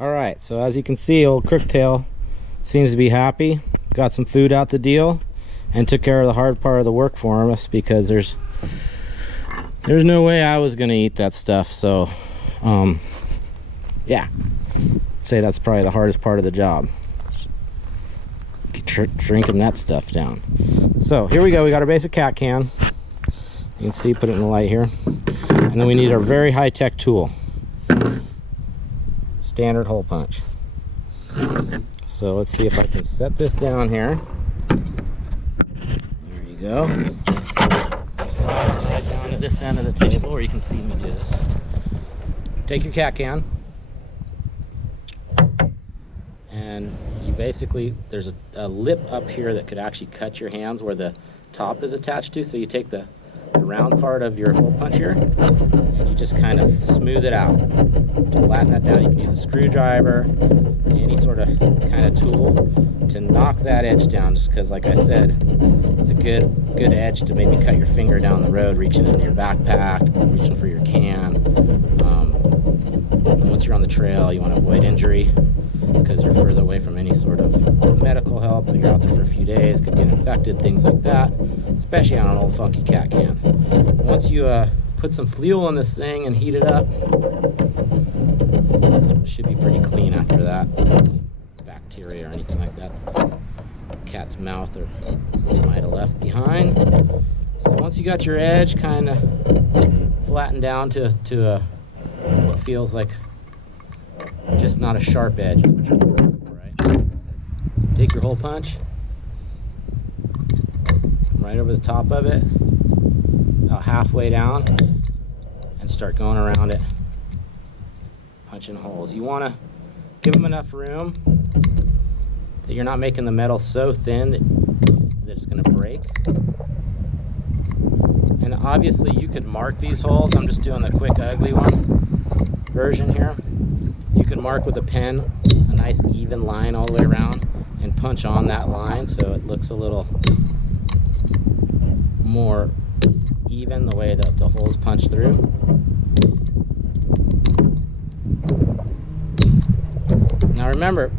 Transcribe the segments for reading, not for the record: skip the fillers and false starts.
Alright, so as you can see, old Crooktail seems to be happy. Got some food out the deal and took care of the hard part of the work for us, because there's no way I was gonna eat that stuff. So yeah, say that's probably the hardest part of the job, drinking that stuff down. So here we go, we got our basic cat can. You can see, put it in the light here. And then we need our very high-tech tool, standard hole punch. So let's see if I can set this down here. There you go. Slide right down to this end of the table where you can see me do this. Take your cat can, and you basically, there's a lip up here that could actually cut your hands where the top is attached to. So you take the round part of your hole punch here and you just kind of smooth it out to flatten that down. You can use a screwdriver, any sort of kind of tool to knock that edge down, just because, like I said, it's a good edge to maybe cut your finger down the road reaching into your backpack, reaching for your can. Once you're on the trail, you want to avoid injury because you're further away from any sort of medical help. You're out there for a few days, could get infected, things like that, especially on an old funky cat can. Once you put some fuel in this thing and heat it up, it should be pretty clean after that. Bacteria or anything like that, cat's mouth or something might have left behind. So once you got your edge kind of flattened down to what feels like just not a sharp edge, right? Take your hole punch right over the top of it, about halfway down, and start going around it, punching holes. You want to give them enough room that you're not making the metal so thin that it's going to break. And obviously you could mark these holes. I'm just doing the quick ugly one version here. You can mark with a pen a nice even line all the way around and punch on that line so it looks a little more even the way that the holes punch through. Now remember,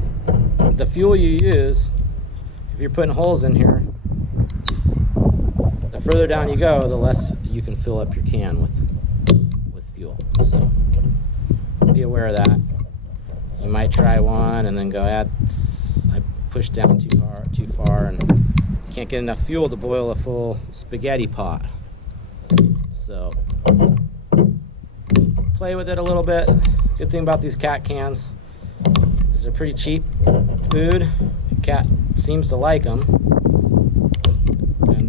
the fuel you use, if you're putting holes in here, the further down you go, the less you can fill up your can with fuel. So be aware of that. You might try one and then go, I pushed down too far and can't get enough fuel to boil a full spaghetti pot. So play with it a little bit. Good thing about these cat cans is they're pretty cheap food. The cat seems to like them, and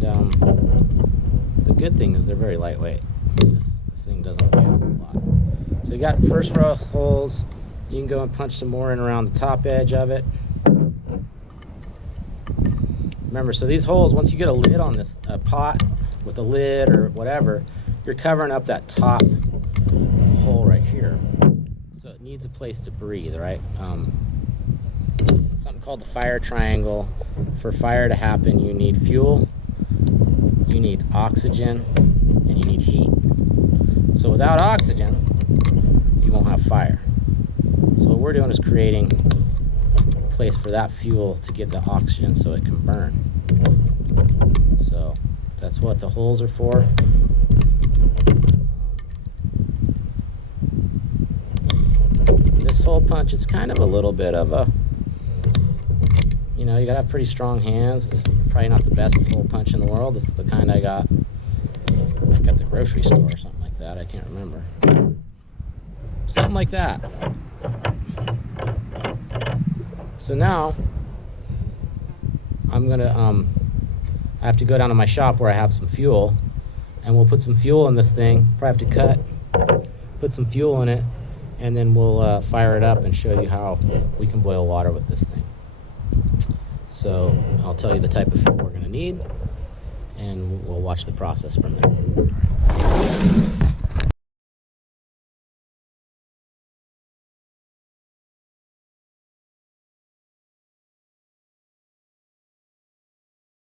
the good thing is they're very lightweight. This thing doesn't weigh a whole lot. So you got first row of holes. You can go and punch some more in around the top edge of it. Remember, so these holes, once you get a lid on this pot with a lid or whatever, you're covering up that top hole right here. So it needs a place to breathe, right? Something called the fire triangle. For fire to happen, you need fuel, you need oxygen, and you need heat. So without oxygen, you won't have fire. So what we're doing is creating a place for that fuel to get the oxygen so it can burn. So that's what the holes are for. This hole punch, it's kind of a little bit of a, you know, you gotta have pretty strong hands. It's probably not the best hole punch in the world. This is the kind I got like at the grocery store or something like that. I can't remember. Something like that. So now I'm gonna I have to go down to my shop where I have some fuel, and we'll put some fuel in this thing. Probably have to put some fuel in it, and then we'll fire it up and show you how we can boil water with this thing. So I'll tell you the type of fuel we're gonna need, and we'll watch the process from there.